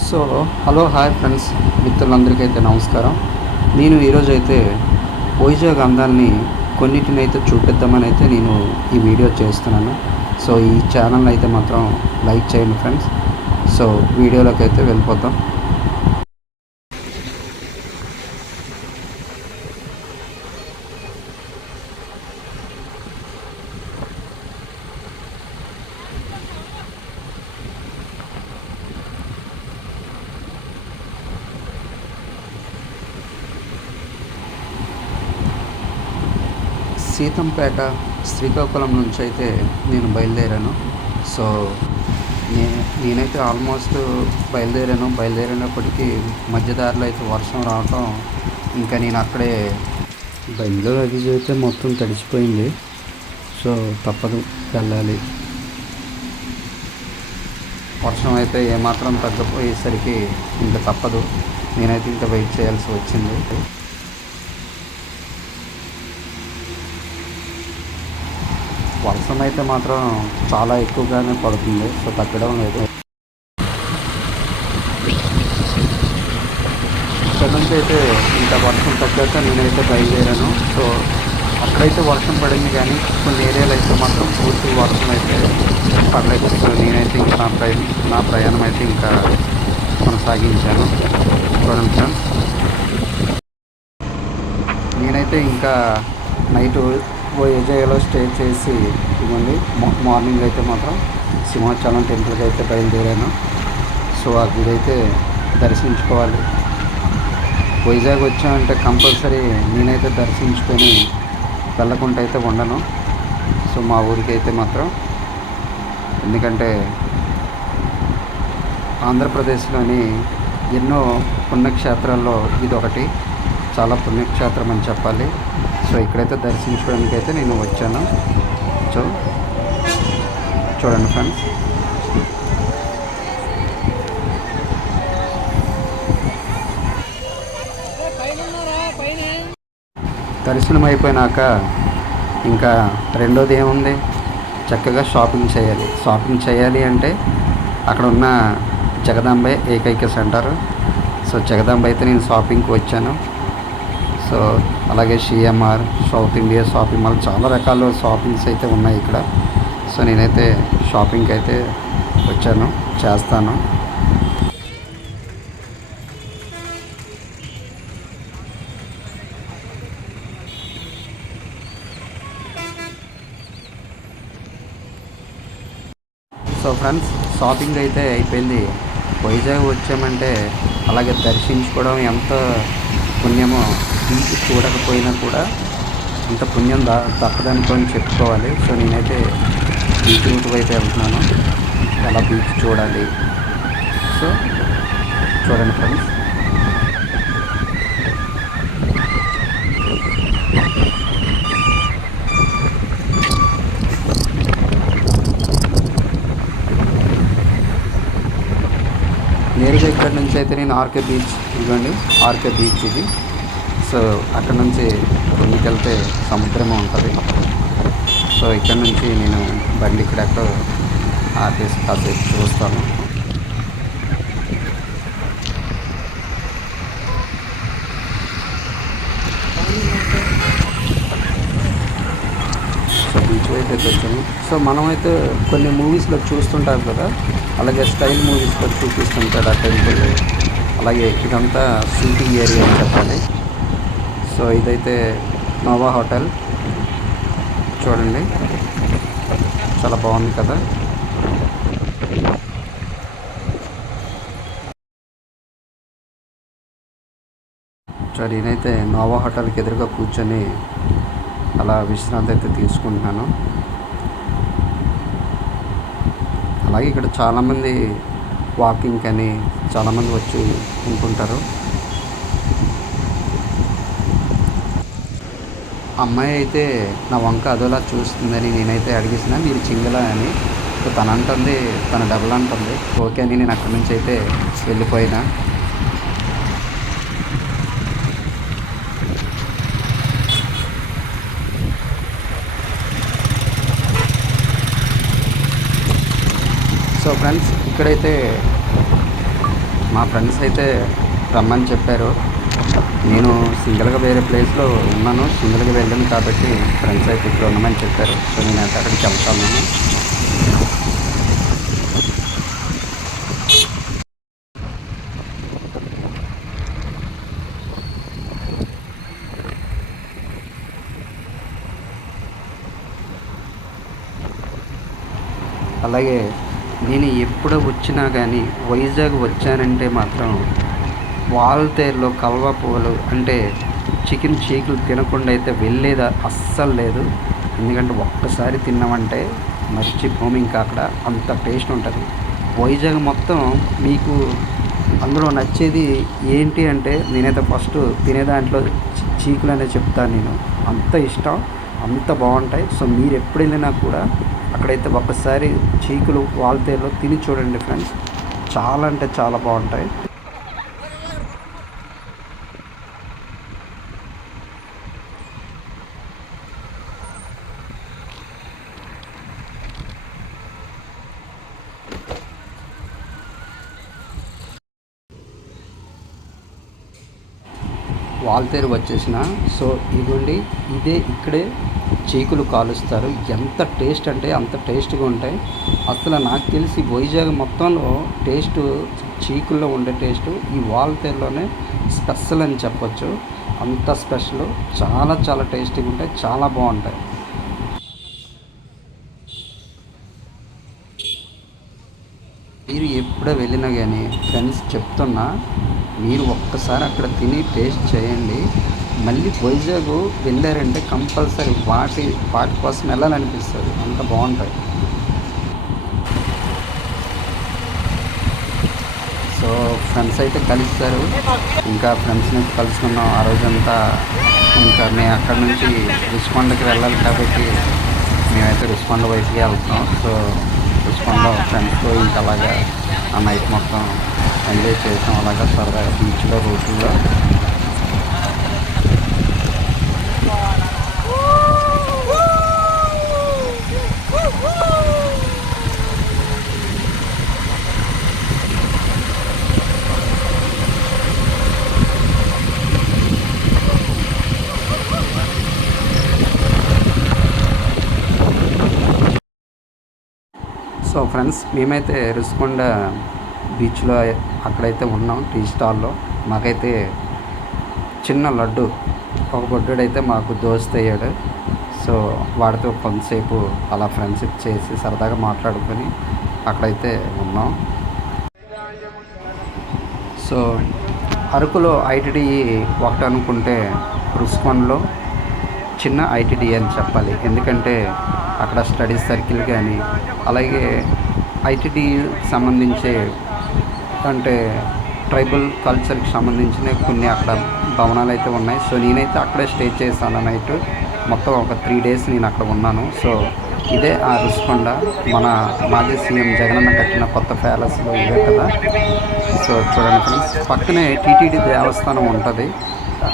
So hello hi friends. మిత్రులందరికీ అయితే నమస్కారం. నేను ఈరోజు అయితే వైజాగ్ అందాలని కొన్నిటిని అయితే చూపిద్దామని అయితే నేను ఈ వీడియో చేస్తున్నాను. సో ఈ ఛానల్ అయితే మాత్రం లైక్ చేయండి ఫ్రెండ్స్. సో వీడియోలోకి అయితే వెళ్ళిపోతాం. సీతంపేట శ్రీకాకుళం నుంచి అయితే నేను బయలుదేరాను. సో నే నేనైతే ఆల్మోస్ట్ బయలుదేరాను. బయలుదేరినప్పటికీ మధ్యదారిలో అయితే వర్షం రావటం ఇంకా నేను అక్కడే బెంగళూరు అది అయితే మొత్తం తడిచిపోయింది. సో తప్పదు వెళ్ళాలి. వర్షం అయితే ఏమాత్రం తగ్గపోయేసరికి ఇంకా తప్పదు. నేనైతే ఇంకా వెయిట్ చేయాల్సి వచ్చింది. వర్షం అయితే మాత్రం చాలా ఎక్కువగానే పడుతుంది. సో తగ్గడం లేదు. ఇక్కడ నుంచి అయితే ఇంత వర్షం తగ్గాక నేనైతే బయలుదేరాను. సో అక్కడైతే వర్షం పడింది కానీ కొన్ని ఏరియాలు అయితే మాత్రం పూర్తి వర్షం అయితే పడలేదు. సో నేనైతే ఇంకా నా ప్రయాణం నా ప్రయాణం అయితే ఇంకా కొనసాగించాను. చూడండి ఫ్రెండ్స్ నేనైతే ఇంకా నైట్ విజయలో స్టే చేసి ఇవ్వండి. మార్నింగ్ అయితే మాత్రం సింహాచలం టెంపుల్కి అయితే బయలుదేరాను. సో ఆ గుడి అయితే దర్శించుకోవాలి. వైజాగ్ వచ్చామంటే కంపల్సరీ నేనైతే దర్శించుకొని వెళ్ళకుండా అయితే ఉండను. సో మా ఊరికి అయితే మాత్రం ఎందుకంటే ఆంధ్రప్రదేశ్లోని ఎన్నో పుణ్యక్షేత్రాల్లో ఇది ఒకటి చాలా పుణ్యక్షేత్రం అని చెప్పాలి. సో ఇక్కడైతే దర్శించుకోవడానికి అయితే నేను వచ్చాను. చూడవచ్చు చూడండి ఫ్రెండ్స్. దర్శనం అయిపోయినాక ఇంకా రెండోది ఏముంది చక్కగా షాపింగ్ చేయాలి. షాపింగ్ చేయాలి అంటే అక్కడ ఉన్న జగదాంబే ఏకైక సెంటర్. సో జగదాంబ అయితే నేను షాపింగ్కి వచ్చాను. సో అలాగే CMR south India shopping mall చాలా రకాల షాపింగ్స్ అయితే ఉన్నాయి ఇక్కడ. సో నేనైతే షాపింగ్కి అయితే వచ్చాను చేస్తాను. సో ఫ్రెండ్స్ షాపింగ్ అయితే అయిపోయింది. వైజాగ్ వచ్చామంటే అలాగే దర్శించుకోవడం ఎంత పుణ్యమో బీచ్ చూడకపోయినా కూడా ఇంత పుణ్యం దా తప్పదనుకొని చెప్పుకోవాలి. సో నేనైతే బీచ్ రూట్ అయితే వెళ్తున్నాను ఎలా బీచ్ చూడాలి. సో చూడండి ఫ్రెండ్స్. నేరుగా ఇక్కడ నుంచి అయితే నేను ఆర్కే బీచ్ ఇవ్వండి. ఆర్కే బీచ్ ఇది. సో అక్కడ నుంచి ముందుకెళ్తే సముద్రమే ఉంటుంది. సో ఇక్కడ నుంచి నేను బండి ఇక్కడ ఎక్కడో ఆపేసి కాసేపు చూస్తాను. సో బీచ్ వైపు అయితే వచ్చాము సో మనమైతే కొన్ని మూవీస్లో చూస్తుంటాం కదా అలాగే స్టైల్ మూవీస్లో చూపిస్తుంటాడు ఆ టెంపుల్ అలాగే ఇదంతా సిటీ ఏరియా అని చెప్పాలి. సో ఇదైతే నోవా హోటల్. చూడండి. చాలా బాగుంది కదా. సో నేనైతే నోవా హోటల్కి ఎదురుగా కూర్చొని అలా విశ్రాంతి అయితే తీసుకుంటున్నాను. అలాగే ఇక్కడ చాలామంది వాకింగ్ అని చాలామంది వచ్చి ఉంటుంటారు. అమ్మాయి అయితే నా వంక అదోలా చూస్తుందని నేనైతే అడిగేసిన మీరు చింగలా అని. తన అంటుంది తన డబుల్ అంటుంది. ఓకే అని నేను అక్కడి నుంచి అయితే వెళ్ళిపోయినా. సో ఫ్రెండ్స్ ఇక్కడైతే మా ఫ్రెండ్స్ అయితే రమ్మని చెప్పారు. నేను సింగిల్గా వేరే ప్లేస్లో ఉన్నాను. సింగిల్గా వెళ్ళాను కాబట్టి ఫ్రెండ్స్ అయితే ఇక్కడ ఉన్నామని చెప్పారు. సో నేను అయితే అక్కడికి వెళ్తాను అలాగే నేను ఎప్పుడు వచ్చినా కానీ వైజాగ్ వచ్చానంటే మాత్రం వాల్తేరులో కల్వ పువ్వులు అంటే చికెన్ చీకులు తినకుండా అయితే వెళ్ళేది అస్సలు లేదు. ఎందుకంటే ఒక్కసారి తిన్నామంటే మర్చిపోము ఇంకా అక్కడ అంత టేస్ట్ ఉంటుంది. వైజాగ్ మొత్తం మీకు అందులో నచ్చేది ఏంటి అంటే నేనైతే ఫస్ట్ తినే దాంట్లో చీకులు అనేది చెప్తాను నేను. అంత ఇష్టం అంత బాగుంటాయి. సో మీరు ఎప్పుడు వెళ్ళినా కూడా అక్కడైతే ఒక్కసారి చీకులు వాల్తేరులో తిని చూడండి ఫ్రెండ్స్. చాలా అంటే చాలా బాగుంటాయి. వాల్తేరు వచ్చేసిన సో ఇదిగోండి ఇదే ఇక్కడే చీకులు కాలుస్తారు. ఎంత టేస్ట్ అంటే అంత టేస్ట్గా ఉంటాయి. అసలు నాకు తెలిసి వైజాగ్ మొత్తంలో టేస్ట్ చీకుల్లో ఉండే టేస్ట్ ఈ వాల్తేరులోనే స్పెషల్ అని చెప్పొచ్చు. అంత స్పెషల్ చాలా చాలా టేస్టీగా ఉంటాయి చాలా బాగుంటాయి మీరు ఎప్పుడో వెళ్ళినా కానీ ఫ్రెండ్స్ చెప్తున్నా మీరు ఒక్కసారి అక్కడ తిని టేస్ట్ చేయండి. మళ్ళీ వైజాగ్ వెళ్ళారంటే కంపల్సరీ వాటి వాటి కోసం వెళ్ళాలనిపిస్తుంది. అంత బాగుంటాయి. సో ఫ్రెండ్స్ అయితే కలుస్తారు ఇంకా ఫ్రెండ్స్ని కలుసుకున్నాం. ఆ రోజంతా ఇంకా మేము అక్కడ నుంచి రిస్పాండ్కి వెళ్ళాలి కాబట్టి మేమైతే రిస్పాండ్ వైపుకి వెళ్తాం. సో రుషికొండ ఫ్రెండ్స్తో ఇంకా అలాగా ఆ నైట్ మొత్తం ఎంజాయ్ చేసాం. అలాగా సరదాగా బీచ్లో రోడ్లో Woo! ఫ్రెండ్స్ మేమైతే రుషికొండ బీచ్లో అక్కడైతే ఉన్నాం టీ స్టాల్లో. మాకైతే చిన్న లడ్డు ఒక బొడ్డుడైతే మాకు దోస్త్ అయ్యాడు సో వాడితో కొంతసేపు అలా ఫ్రెండ్షిప్ చేసి సరదాగా మాట్లాడుకొని అక్కడైతే ఉన్నాం. సో అరకులో ఐటీడీ ఒకటి అనుకుంటే రుస్కొండలో చిన్న ఐటీడీ అని చెప్పాలి. ఎందుకంటే అక్కడ స్టడీ సర్కిల్ కానీ అలాగే ఐటీడీ సంబంధించే అంటే ట్రైబల్ కల్చర్కి సంబంధించిన కొన్ని అక్కడ భవనాలు అయితే ఉన్నాయి. సో నేనైతే అక్కడే స్టే చేశాను నైట్. మొత్తం ఒక త్రీ డేస్ నేను అక్కడ ఉన్నాను. సో ఇదే ఆ రుషికొండ. మన మాజీ సీఎం జగనన్న కట్టిన కొత్త ప్యాలెస్లో ఇదే కదా. సో చూడండి ఫ్రెండ్స్ పక్కనే టీటీడీ దేవస్థానం ఉంటుంది.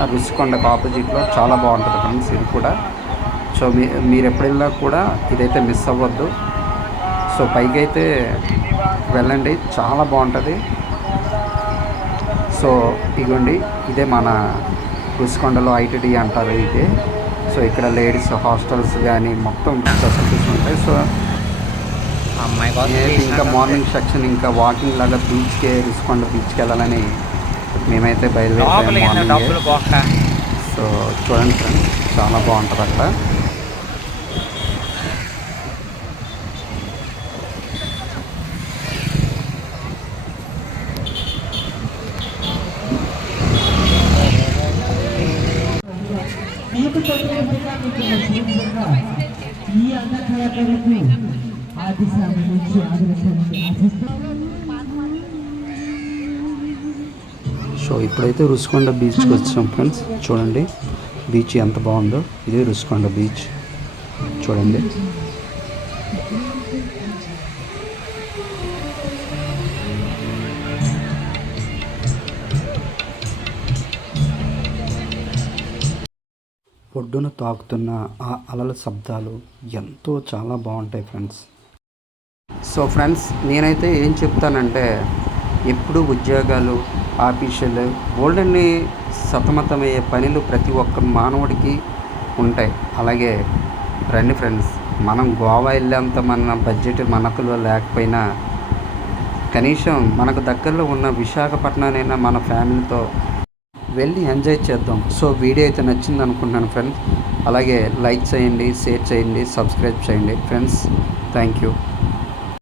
ఆ రుషికొండకు ఆపోజిట్లో చాలా బాగుంటుంది ఫ్రెండ్స్ ఇది కూడా. సో మీ మీరు ఎప్పుడు వెళ్ళినా కూడా ఇదైతే మిస్ అవ్వద్దు. సో పైకి అయితే వెళ్ళండి. చాలా బాగుంటుంది. సో ఇగోండి ఇదే మన రుషికొండలో ఐటీడీ అంటారు ఇదే. సో ఇక్కడ లేడీస్ హాస్టల్స్ కానీ మొత్తం ఫెసిలిటీస్ ఉంటాయి. సో ఇంకా మార్నింగ్ సెక్షన్ ఇంకా వాకింగ్ లాగా బీచ్కి రుషికొండ బీచ్కి వెళ్ళాలని మేమైతే బయలుదేరాము పోక. సో చూడండి ఫ్రెండ్స్ చాలా బాగుంటుంది అక్కడ మీకు తెలియకుండా మీకు నచ్చిందిగా ఈ ఆది నుంచి సో ఇప్పుడైతే రుషికొండ బీచ్కి వచ్చాం ఫ్రెండ్స్ చూడండి బీచ్ ఎంత బాగుందో. ఇది రుషికొండ బీచ్. చూడండి. ఒడ్డున తాకుతున్న ఆ అలల శబ్దాలు ఎంతో చాలా బాగుంటాయి ఫ్రెండ్స్. సో ఫ్రెండ్స్ నేనైతే ఏం చెప్తానంటే ఎప్పుడు ఉద్యోగాలు ఆఫీసులు ఓల్డన్ని సతమతమయ్యే పనులు ప్రతి ఒక్క మానవుడికి ఉంటాయి. అలాగే రండి ఫ్రెండ్స్ మనం గోవా వెళ్ళేంత మన బడ్జెట్ మనకులో లేకపోయినా కనీసం మనకు దగ్గరలో ఉన్న విశాఖపట్నానైనా మన ఫ్యామిలీతో వెళ్ళి ఎంజాయ్ చేద్దాం. సో వీడియో అయితే నచ్చింది అనుకుంటున్నాను ఫ్రెండ్స్. అలాగే లైక్ చేయండి షేర్ చేయండి సబ్స్క్రైబ్ చేయండి. Friends thank you.